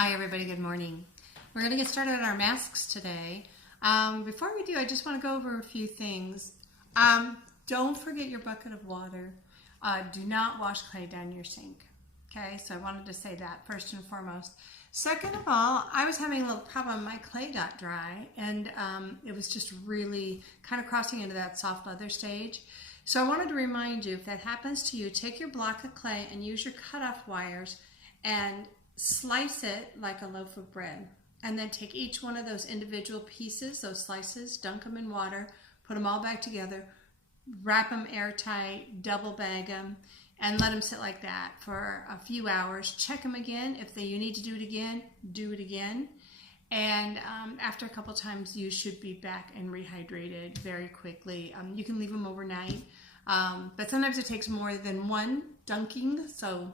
Hi everybody, good morning. We're going to get started on our masks today. Before we do, I just want to go over a few things. Don't forget your bucket of water. Do not wash clay down your sink. Okay, so I wanted to say that first and foremost. Second of all, I was having a little problem. My clay got dry and it was just really kind of crossing into that soft leather stage. So I wanted to remind you, if that happens to you, take your block of clay and use your cutoff wires and slice it like a loaf of bread, and then take each one of those individual pieces, those slices, dunk them in water, put them all back together, wrap them airtight, double bag them, and let them sit like that for a few hours. Check them again. If you need to do it again, do it again. And after a couple times, you should be back and rehydrated very quickly. You can leave them overnight, but sometimes it takes more than one dunking, so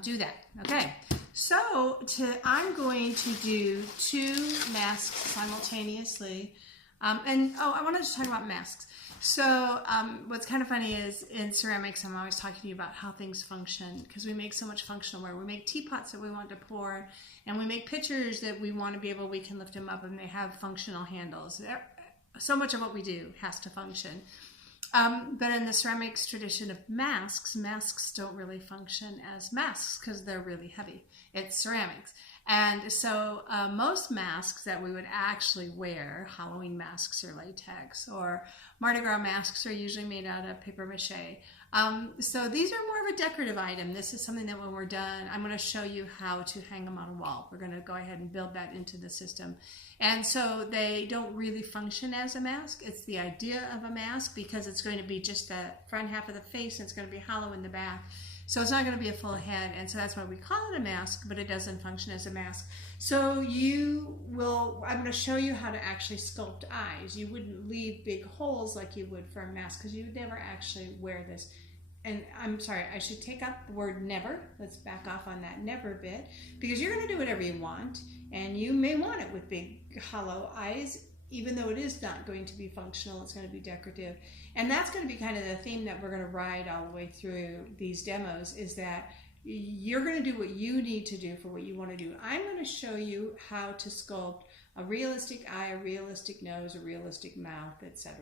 do that. Okay, so I'm going to do two masks simultaneously. I wanted to talk about masks. So what's kind of funny is in ceramics, I'm always talking to you about how things function, because we make so much functional ware. We make teapots that we want to pour, and we make pitchers that we want to be able, we can lift them up and they have functional handles. So much of what we do has to function. But in the ceramics tradition of masks don't really function as masks because they're really heavy. It's ceramics. And so most masks that we would actually wear, Halloween masks or latex, or Mardi Gras masks, are usually made out of paper mache. So these are more of a decorative item. This is something that when we're done, I'm going to show you how to hang them on a wall. We're going to go ahead and build that into the system. And so they don't really function as a mask. It's the idea of a mask because it's going to be just the front half of the face and it's going to be hollow in the back. So it's not going to be a full head, and so that's why we call it a mask, but it doesn't function as a mask. So I'm going to show you how to actually sculpt eyes. You wouldn't leave big holes like you would for a mask because you would never actually wear this. And I'm sorry, I should take out the word never. Let's back off on that never bit, because you're going to do whatever you want, and you may want it with big hollow eyes. Even though it is not going to be functional, it's going to be decorative. And that's going to be kind of the theme that we're going to ride all the way through these demos, is that you're going to do what you need to do for what you want to do. I'm going to show you how to sculpt a realistic eye, a realistic nose, a realistic mouth, etc.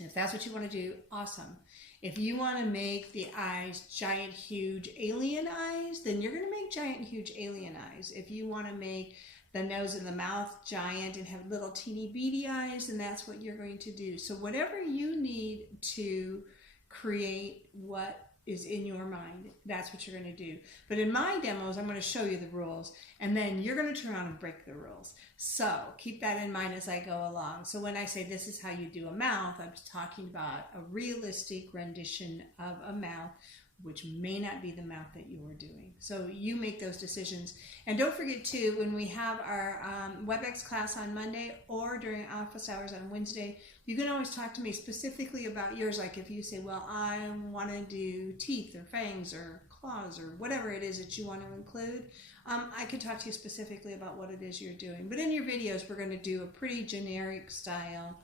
If that's what you want to do, awesome. If you want to make the eyes giant, huge alien eyes, then you're going to make giant, huge alien eyes. If you want to make the nose and the mouth giant and have little teeny beady eyes, and that's what you're going to do. So whatever you need to create what is in your mind, that's what you're going to do. But in my demos, I'm going to show you the rules, and then you're going to turn around and break the rules. So keep that in mind as I go along. So when I say this is how you do a mouth, I'm talking about a realistic rendition of a mouth, which may not be the mouth that you are doing. So you make those decisions. And don't forget too, when we have our WebEx class on Monday or during office hours on Wednesday, you can always talk to me specifically about yours. Like if you say, well, I want to do teeth or fangs or claws or whatever it is that you want to include, I could talk to you specifically about what it is you're doing. But in your videos, we're going to do a pretty generic style,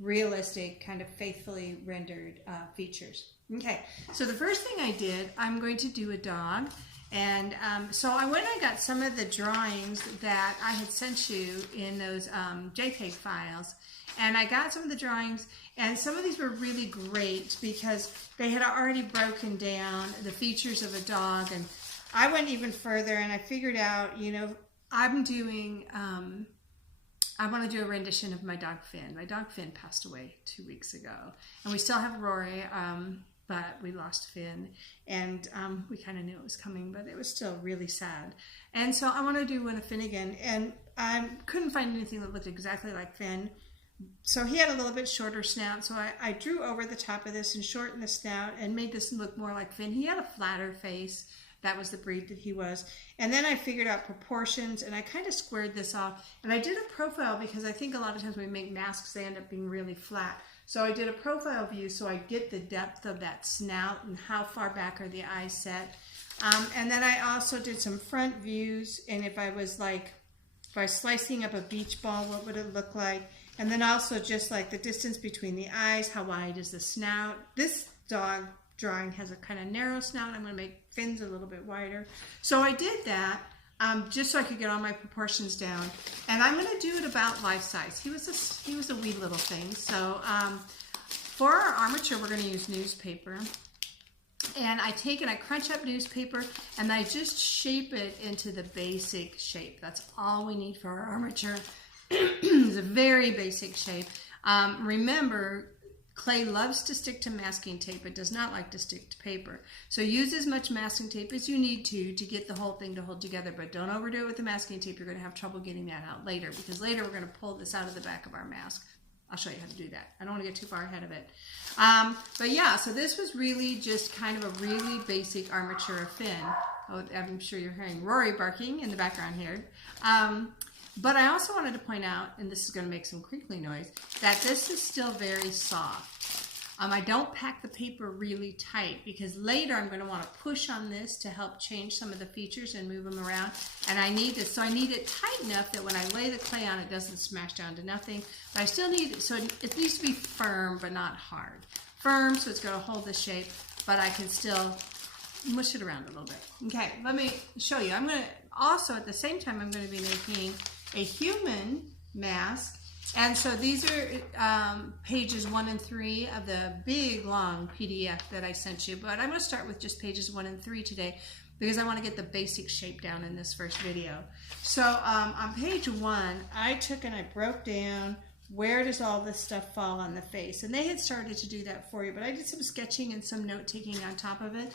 realistic, kind of faithfully rendered features. Okay, so the first thing I did, I'm going to do a dog. And so I went and I got some of the drawings that I had sent you in those JPEG files. And I got some of the drawings, and some of these were really great because they had already broken down the features of a dog. And I went even further and I figured out, you know, I'm doing, I want to do a rendition of my dog Finn. My dog Finn passed away 2 weeks ago. And we still have Rory, but we lost Finn, and we kind of knew it was coming, but it was still really sad. And so I want to do one of Finn again, and I couldn't find anything that looked exactly like Finn. So he had a little bit shorter snout, so I drew over the top of this and shortened the snout and made this look more like Finn. He had a flatter face. That was the breed that he was. And then I figured out proportions, and I kind of squared this off. And I did a profile because I think a lot of times when we make masks, they end up being really flat. So I did a profile view so I get the depth of that snout and how far back are the eyes set. And then I also did some front views, and if I was slicing up a beach ball, what would it look like? And then also just like the distance between the eyes, how wide is the snout? This dog drawing has a kind of narrow snout. I'm going to make Finn's a little bit wider. So I did that. just so I could get all my proportions down. And I'm going to do it about life size. He was a wee little thing. So for our armature, we're going to use newspaper. And I take and I crunch up newspaper and I just shape it into the basic shape. That's all we need for our armature. It's a very basic shape. Remember, clay loves to stick to masking tape. It does not like to stick to paper. So use as much masking tape as you need to get the whole thing to hold together, but don't overdo it with the masking tape. You're going to have trouble getting that out later, because later we're going to pull this out of the back of our mask. I'll show you how to do that. I don't want to get too far ahead of it. But yeah, so this was really just kind of a really basic armature fin. Oh, I'm sure you're hearing Rory barking in the background here. But I also wanted to point out, and this is going to make some crinkly noise, that this is still very soft. I don't pack the paper really tight, because later I'm going to want to push on this to help change some of the features and move them around. And I need this, so I need it tight enough that when I lay the clay on, it doesn't smash down to nothing. But I still need, so it needs to be firm but not hard. Firm, so it's going to hold the shape, but I can still mush it around a little bit. Okay, let me show you. I'm going to also, at the same time, I'm going to be making a human mask. And so these are pages 1 and 3 of the big long PDF that I sent you, but I'm going to start with just pages 1 and 3 today, because I want to get the basic shape down in this first video. So on page 1, I took and I broke down where does all this stuff fall on the face, and they had started to do that for you, but I did some sketching and some note taking on top of it.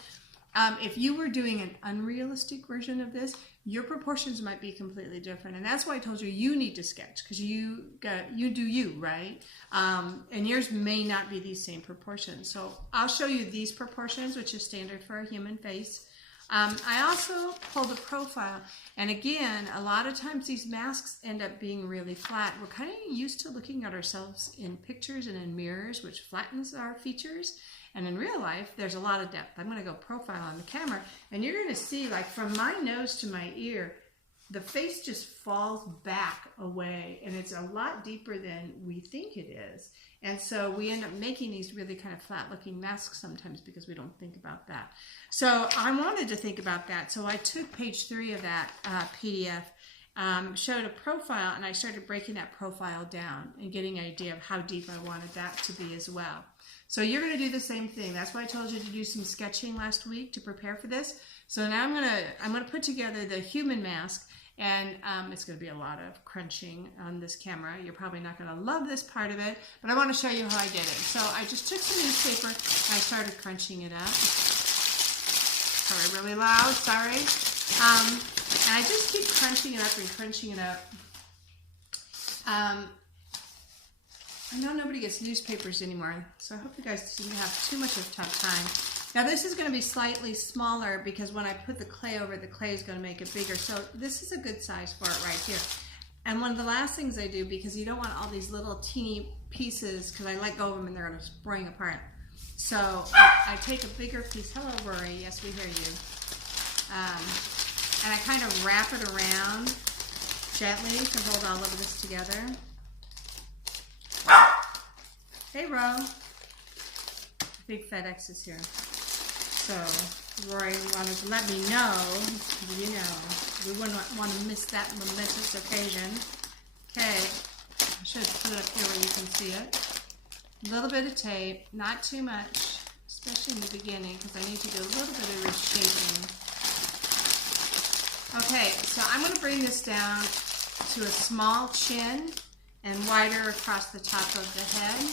If you were doing an unrealistic version of this, your proportions might be completely different, and that's why I told you you need to sketch, because you do you, right? And yours may not be these same proportions. So I'll show you these proportions, which is standard for a human face. I also pulled a profile, and again, a lot of times these masks end up being really flat. We're kind of used to looking at ourselves in pictures and in mirrors, which flattens our features. And in real life, there's a lot of depth. I'm going to go profile on the camera, and you're going to see, like, from my nose to my ear, the face just falls back away, and it's a lot deeper than we think it is. And so we end up making these really kind of flat-looking masks sometimes because we don't think about that. So I wanted to think about that. So I took page 3 of that PDF, showed a profile, and I started breaking that profile down and getting an idea of how deep I wanted that to be as well. So you're going to do the same thing. That's why I told you to do some sketching last week to prepare for this. So now I'm going to put together the human mask, and it's going to be a lot of crunching on this camera. You're probably not going to love this part of it, but I want to show you how I did it. So I just took some newspaper and I started crunching it up. Sorry, really loud, sorry. And I just keep crunching it up and crunching it up. I know nobody gets newspapers anymore, so I hope you guys didn't have too much of a tough time. Now this is going to be slightly smaller because when I put the clay over, the clay is going to make it bigger. So this is a good size for it right here. And one of the last things I do, because you don't want all these little teeny pieces, because I let go of them and they're going to spring apart. So I take a bigger piece. Hello, Rory. Yes, we hear you. And I kind of wrap it around gently to hold all of this together. Hey, Ro. Big FedEx is here. So Rory wanted to let me know, you know, we wouldn't want to miss that momentous occasion. Okay, I should put it up here where you can see it. A little bit of tape, not too much, especially in the beginning, because I need to do a little bit of reshaping. Okay, so I'm going to bring this down to a small chin and wider across the top of the head.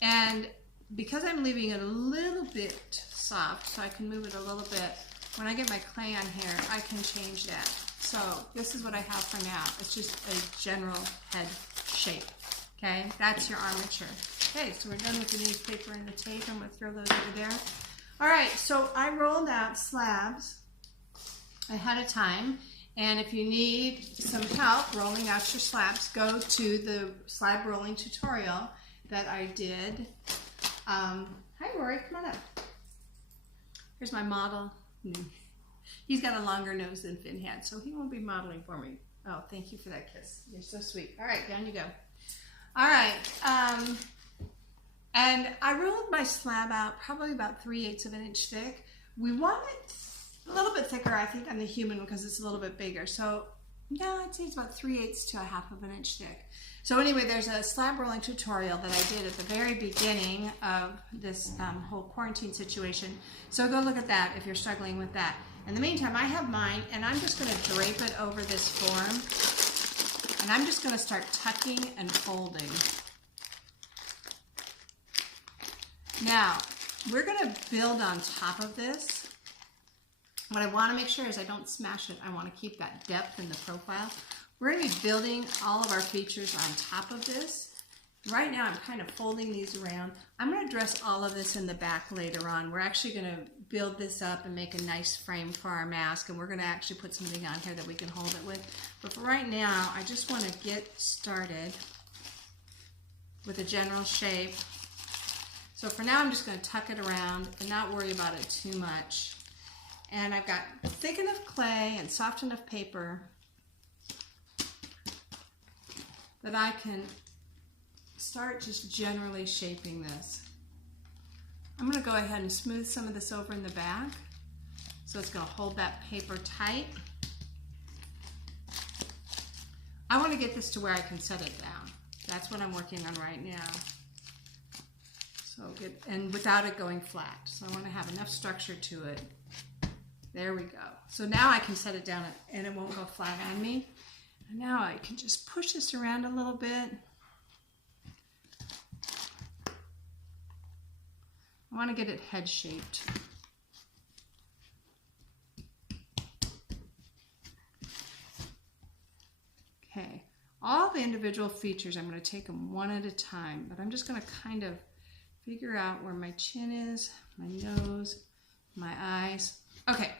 And because I'm leaving it a little bit soft, so I can move it a little bit, when I get my clay on here, I can change that. So this is what I have for now. It's just a general head shape. Okay, that's your armature. Okay, so we're done with the newspaper and the tape. I'm going to throw those over there. All right, so I rolled out slabs ahead of time. And if you need some help rolling out your slabs, go to the slab rolling tutorial that I did. Hi, Rory, come on up. Here's my model. He's got a longer nose than Finn had, so he won't be modeling for me. Oh, thank you for that kiss. You're so sweet. All right, down you go. All right, and I rolled my slab out probably about 3/8 of an inch thick, We want it a little bit thicker, I think, on the human because it's a little bit bigger. So yeah, I'd say it's about 3/8 to a half of an inch thick. So anyway, there's a slab rolling tutorial that I did at the very beginning of this whole quarantine situation. So go look at that if you're struggling with that. In the meantime, I have mine, and I'm just going to drape it over this form, and I'm just going to start tucking and folding. Now, we're going to build on top of this. What I want to make sure is I don't smash it. I want to keep that depth in the profile. We're going to be building all of our features on top of this. Right now I'm kind of folding these around. I'm going to dress all of this in the back later on. We're actually going to build this up and make a nice frame for our mask, and we're going to actually put something on here that we can hold it with. But for right now, I just want to get started with a general shape. So for now I'm just going to tuck it around and not worry about it too much. And I've got thick enough clay and soft enough paper that I can start just generally shaping this. I'm going to go ahead and smooth some of this over in the back. So it's going to hold that paper tight. I want to get this to where I can set it down. That's what I'm working on right now. So and without it going flat. So I want to have enough structure to it. There we go. So now I can set it down and it won't go flat on me. And now I can just push this around a little bit. I want to get it head shaped. Okay, all the individual features, I'm going to take them one at a time, but I'm just going to kind of figure out where my chin is, my nose, my eyes. Okay.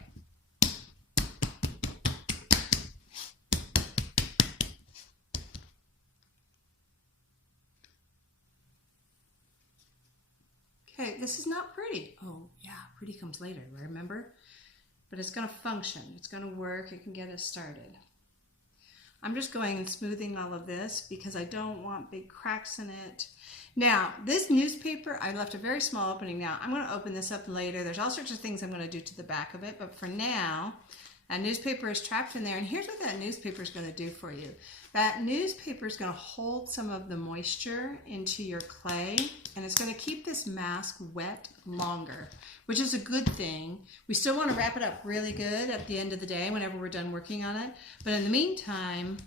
Okay, this is not pretty. Oh yeah, pretty comes later, remember? But it's going to function. It's going to work. It can get us started. I'm just going and smoothing all of this because I don't want big cracks in it. Now, this newspaper, I left a very small opening now. I'm going to open this up later. There's all sorts of things I'm going to do to the back of it, but for now, that newspaper is trapped in there, and here's what that newspaper is going to do for you. That newspaper is going to hold some of the moisture into your clay, and it's going to keep this mask wet longer, which is a good thing. We still want to wrap it up really good at the end of the day whenever we're done working on it, but in the meantime,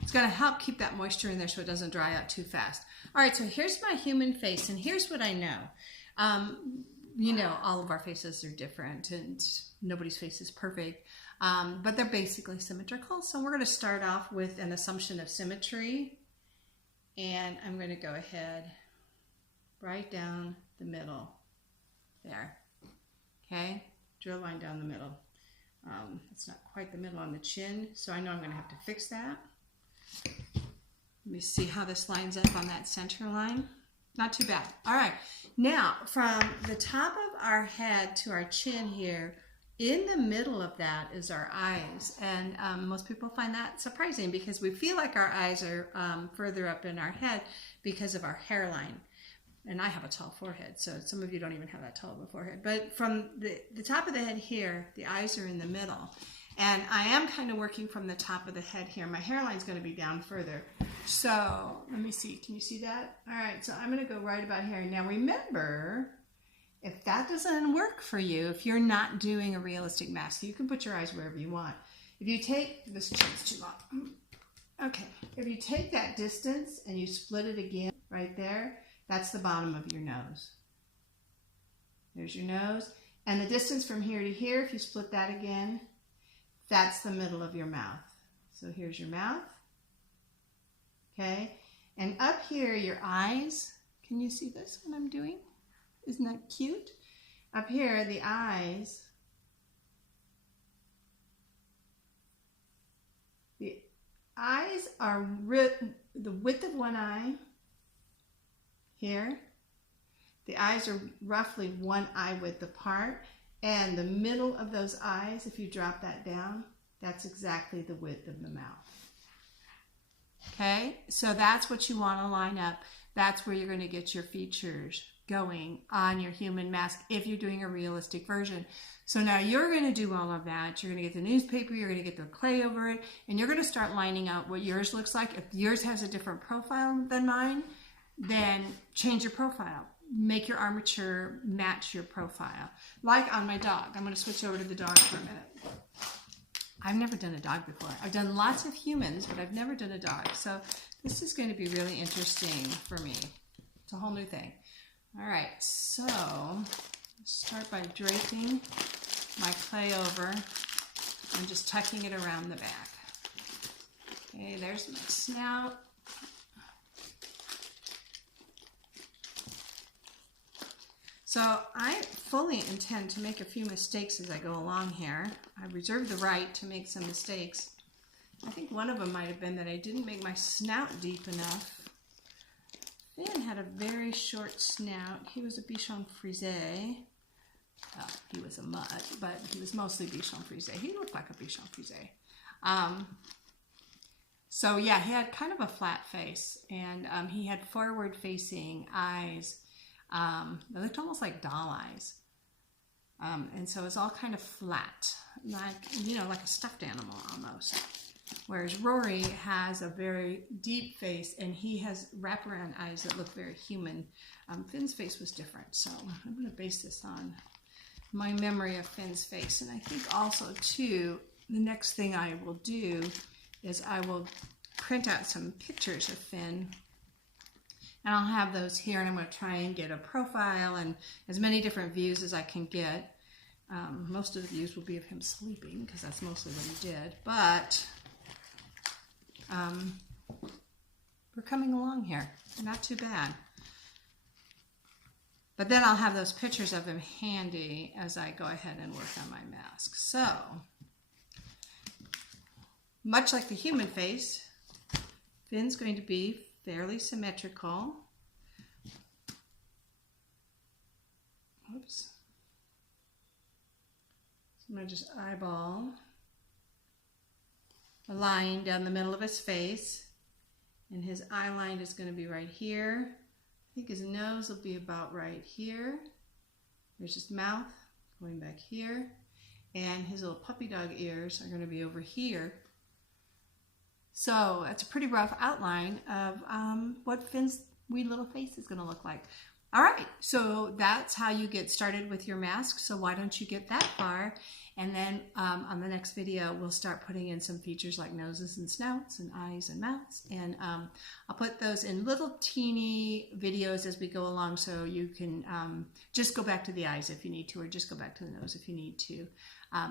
it's going to help keep that moisture in there so it doesn't dry out too fast. All right, so here's my human face, and here's what I know. You know, all of our faces are different and nobody's face is perfect, but they're basically symmetrical. So we're going to start off with an assumption of symmetry, and I'm going to go ahead right down the middle there. Okay, drill line down the middle. It's not quite the middle on the chin, so I know I'm going to have to fix that. Let me see how this lines up on that center line. Not too bad. All right. Now, from the top of our head to our chin here, in the middle of that is our eyes. And most people find that surprising because we feel like our eyes are further up in our head because of our hairline. And I have a tall forehead, so some of you don't even have that tall of a forehead. But from the top of the head here, the eyes are in the middle. And I am kind of working from the top of the head here. My hairline's going to be down further. So let me see. Can you see that? All right. So I'm going to go right about here. Now remember, if that doesn't work for you, if you're not doing a realistic mask, you can put your eyes wherever you want. If you take, this chin's too long. Okay. If you take that distance and you split it again right there, that's the bottom of your nose. There's your nose. And the distance from here to here, if you split that again, that's the middle of your mouth. So here's your mouth. Okay. And up here, your eyes. Can you see this, what I'm doing? Isn't that cute? Up here, the eyes. The eyes are the width of one eye here. The eyes are roughly one eye width apart. And the middle of those eyes, if you drop that down, that's exactly the width of the mouth. Okay, so that's what you want to line up. That's where you're going to get your features going on your human mask if you're doing a realistic version. So now you're going to do all of that. You're going to get the newspaper, you're going to get the clay over it, and you're going to start lining out what yours looks like. If yours has a different profile than mine, then change your profile. Make your armature match your profile. Like on my dog. I'm going to switch over to the dog for a minute. I've never done a dog before. I've done lots of humans, but I've never done a dog. So this is going to be really interesting for me. It's a whole new thing. All right, so start by draping my clay over and just tucking it around the back. Okay, there's my snout. So I fully intend to make a few mistakes as I go along here. I reserve the right to make some mistakes. I think one of them might have been that I didn't make my snout deep enough. Finn had a very short snout. He was a Bichon Frise. Well, he was a mutt, but he was mostly Bichon Frise. He looked like a Bichon Frise. So yeah, he had kind of a flat face, and he had forward-facing eyes. They looked almost like doll eyes. And so it's all kind of flat, like a stuffed animal almost. Whereas Rory has a very deep face, and he has wraparound eyes that look very human. Finn's face was different, so I'm going to base this on my memory of Finn's face. And I think also, too, the next thing I will do is I will print out some pictures of Finn, and I'll have those here, and I'm going to try and get a profile and as many different views as I can get. Most of the views will be of him sleeping, because that's mostly what he did, but we're coming along here. Not too bad. But then I'll have those pictures of him handy as I go ahead and work on my mask. So, much like the human face, Finn's going to be fairly symmetrical. Oops. So I'm going to just eyeball a line down the middle of his face, and his eye line is going to be right here. I think his nose will be about right here. There's his mouth going back here, and his little puppy dog ears are going to be over here. So that's a pretty rough outline of what Finn's wee little face is going to look like. All right, so that's how you get started with your mask. So why don't you get that far? And then on the next video, we'll start putting in some features like noses and snouts and eyes and mouths. And I'll put those in little teeny videos as we go along, so you can just go back to the eyes if you need to, or just go back to the nose if you need to.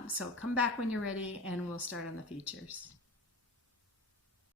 So come back when you're ready, and we'll start on the features.